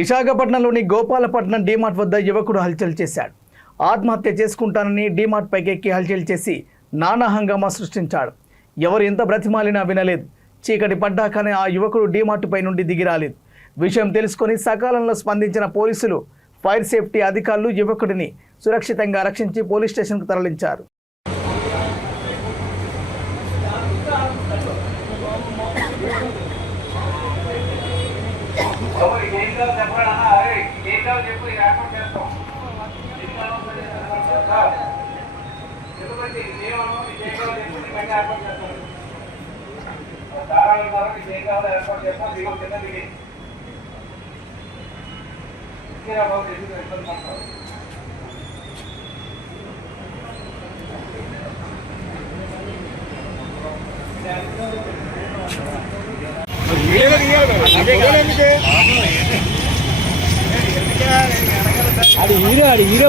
విశాఖపట్నంలోని గోపాలపట్నం డీమార్ట్ వద్ద యువకుడు హల్చల్ చేశాడు. ఆత్మహత్య చేసుకుంటానని డీమార్ట్ పైకెక్కి హల్చల్ చేసి నానా హంగామా సృష్టించాడు. ఎవరు ఎంత బ్రతిమాలినా వినలేదు. చీకటి పడ్డాకనే ఆ యువకుడు డీమార్ట్ పై నుండి దిగి రాలేదు. విషయం తెలుసుకొని సకాలంలో స్పందించిన పోలీసులు, ఫైర్ సేఫ్టీ అధికారులు యువకుడిని సురక్షితంగా రక్షించి పోలీస్ స్టేషన్కు తరలించారు. అది హీరో